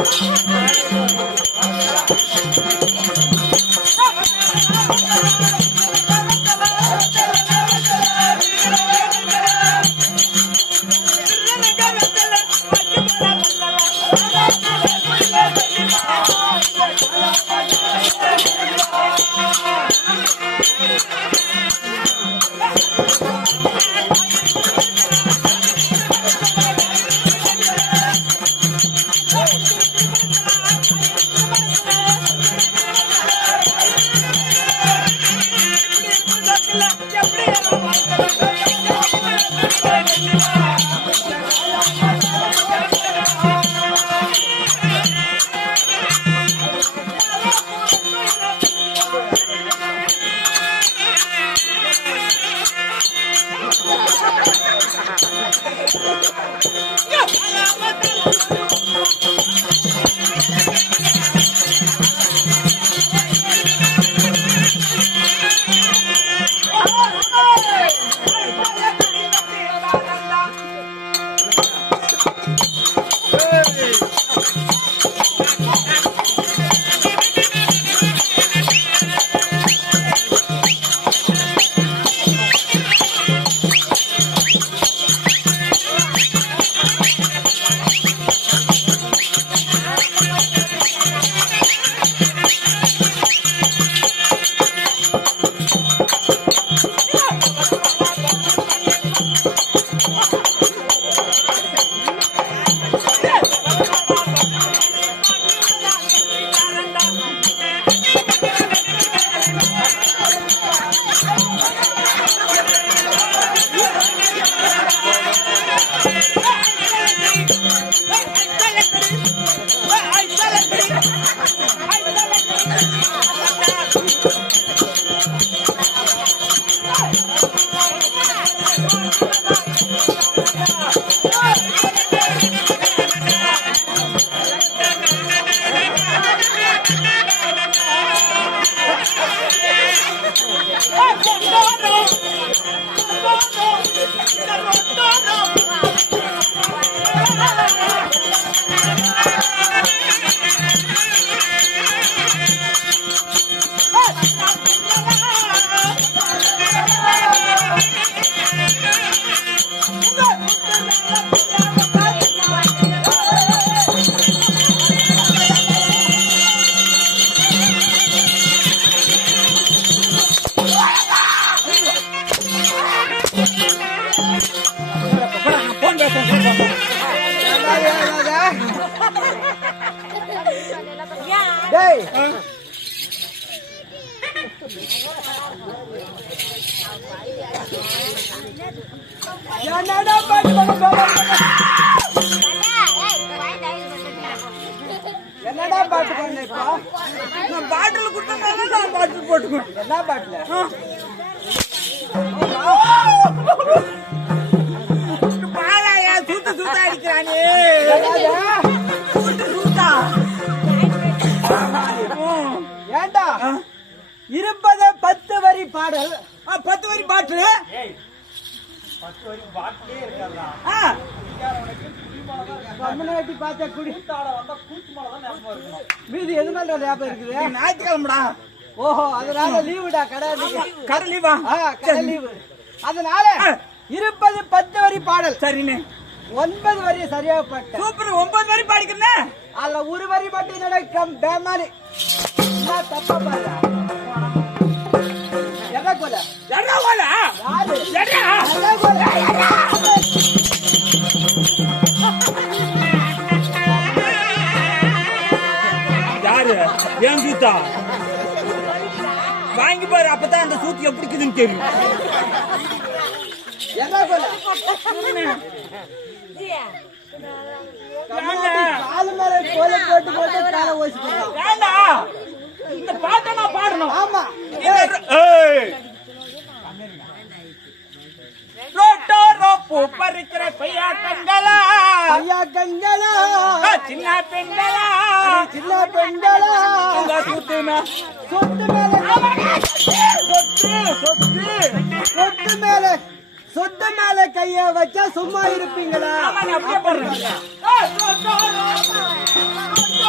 என்னடா பாட்டு பண்ணேப்பா? நான் பாட்டில் குடுத்தனால நான் பாட்டில் போட்டு குடுத்தேன். என்ன பாட்டில்? பாலாயா சுத்து சுத்த அடிக்கிறானே. சுத்து சுத்தா. ஏண்டா? இருப்பது 10 வரி பாடல். 10 வரி பாட்டு. 10 வரி பாட்டே இருக்கறதா? கம்மனேட்டி பாத்தா குடித்தாட வந்தா கூச்சு மேல தான் ஞாபகம் இருக்கும். மீதி எது மேல ஞாபகம் இருக்குது? ஞாயிற்றுக்கிழமைடா. ஓஹோ, அதனால லீவுடா. கடை லீவா? கடை லீவு. அதனால இருப்பது 10 வரி பாடல். சரிண்ணே. 9 வரி சரியாக பாட்டு. சூப்பர். 9 வரி பாடிக்கிறேன். அதுல ஒரு வரி மட்டும் நடக்கும் பேமாரி. என்ன தப்பா பாரு. எடா கோல. எடா கோல. யாரு? எடா. எடா கோல. யாரு? ஏன் சூத்தா? வாங்கி பாரு, அப்பதான் அந்த சூத்து எப்படி இருக்குதுன்னு தெரியும். என்ன கோல? காலு மேல கோல போட்டு போட்டு கால ஓசிக்கலாம். வேண்டாம், இந்த பாட்டை நான் பாடணும். ஆமா. ரோட்டோ பறிக்கிற பையா கங்களா, பையா கங்களா, சின்ன பெண்களா, சின்ன பெண்களா, சொத்து மேல சொத்து சொத்து மேல சொத்து மேல கைய வச்சா சும்மா இருப்பீங்களா? அப்படியே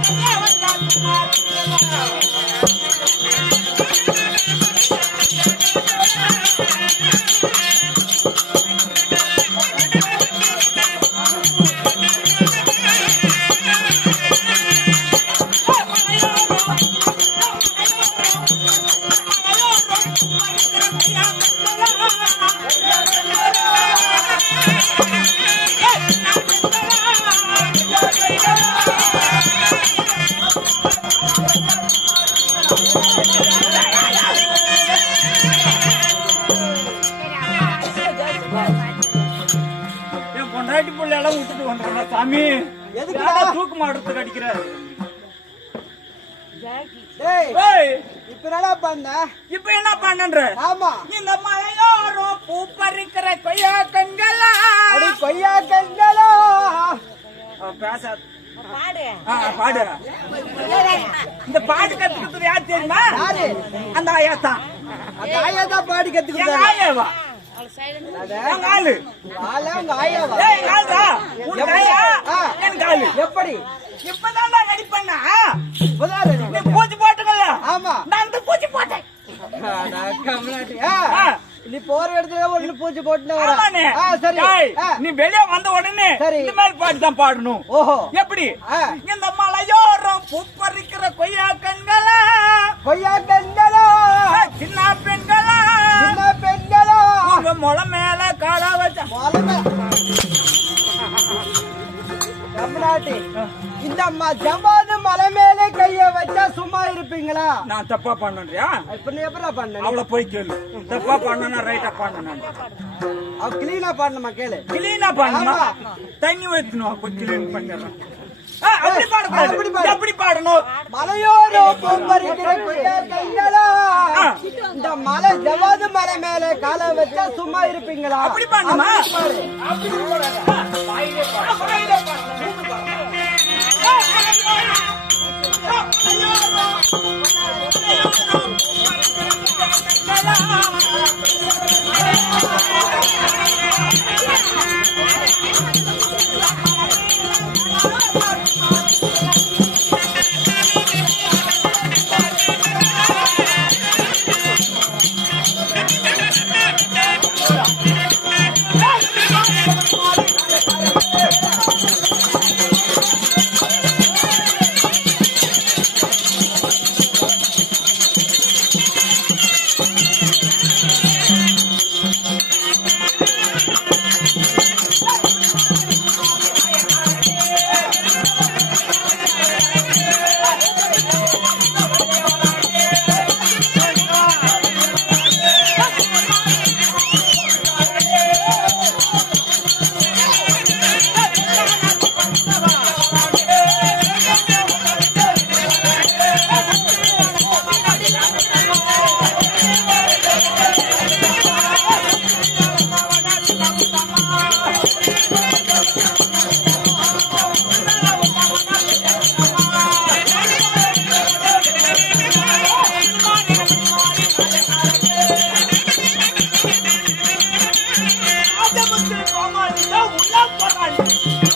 பொண்டாட்டி பிள்ளையெல்லாம் விட்டுட்டு வந்துடுறா சாமி. எதுக்கு தூக்கு மாடுறதுக்கு அடிக்கிறாரு? இப்ப என்ன பண்ண? இப்ப என்ன பண்ணன்ற? ஆமா, இந்த மலையோரோ பூ பறிக்கிற கொய்யா கண்களா, அடி கொய்யா கண்களா. பேச பாடு. இந்த பாட்டு கத்துக்கிறது யார் தெரியுமா? யாரு? அந்த ஆயா தான். அந்த ஆயா தான் பாடி கத்துக்கிட்டாங்க. ஆயாவா? எப்படி? இப்பதான் ரெடி பண்ணா பூச்சி போட்டுக்கல. ஆமா, நான் பூச்சி போட்டேன். நீ போற இடத்துல ஒண்ணு பூச்சி போட்டு சரி. நீ வெளியே வந்த உடனே இந்த மாதிரி பாட்டு தான் பாடணும். ஓஹோ, எப்படி? இந்த மலையோரம் பூ பறிக்கிற கொய்யா கண்களா, கொய்யா கண்களா, சின்ன பெண்களா, சின்ன பெண்களா, உங்க முளை மேல காடா வச்ச தமிழ்நாட்டு இந்த அம்மா ஜம்பாது மலை மேலே கைய வச்சா சும்மா இருப்பீங்களா? நான் தப்பா பண்ணறியா? இப்ப நீ எப்படா பண்ண? அவளை போய் கேளு. தப்பா பண்ணனா ரைட்டா பண்ணனா? அவ கிளீனா பண்ணணுமா? கேளு. கிளீனா பண்ணணுமா? தண்ணி ஊத்தணும். அப்ப கிளீன் பண்ணிடுறேன். அப்படி பாடணும். எப்படி பாடணும்? மலையோரோ பூ பறிக்கிற கொய்யா கண்களா, இந்த மலை ஜவாது மலை மேலே காலை வச்சா சும்மா இருப்பீங்களா? அப்படி பண்ணுமா?